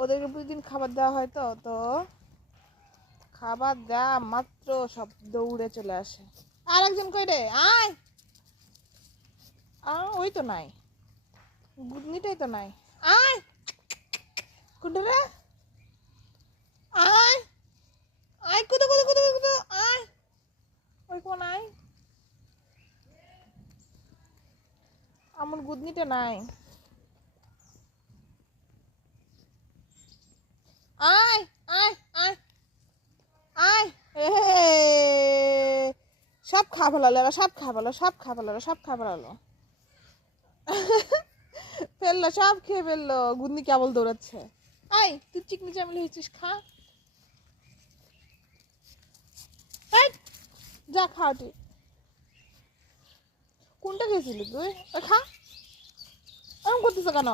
ওদেরকে প্রতিদিন খাবার দেওয়া হয় তো তো খাবার দেওয়া মাত্র সব দৌড়ে চলে আসে। আর একজন কই রে, আয়। ওই তো নাই, গুদনিটাই তো নাই। আয় কোনটা রে, আয় আয়, কুদো কুদো কুদো কুদো, আয়। ওই কোন আয়, আমার গুদনিটা নাই। আয় আয় আয় আয়, সব খা ফেলালো, এবার সব খা ফেলো, সব খা ফেলালো, সব খা ফেলালো। ফেললো, সব খেয়ে ফেললো। গুদনি কেবল দৌড়াচ্ছে। আয়, তুই চিকনি চামিলি হয়েছিস, খা। যা খা তুই। কোনটা খেয়েছিলি তুই? খা, এরকম করতেছে কেন?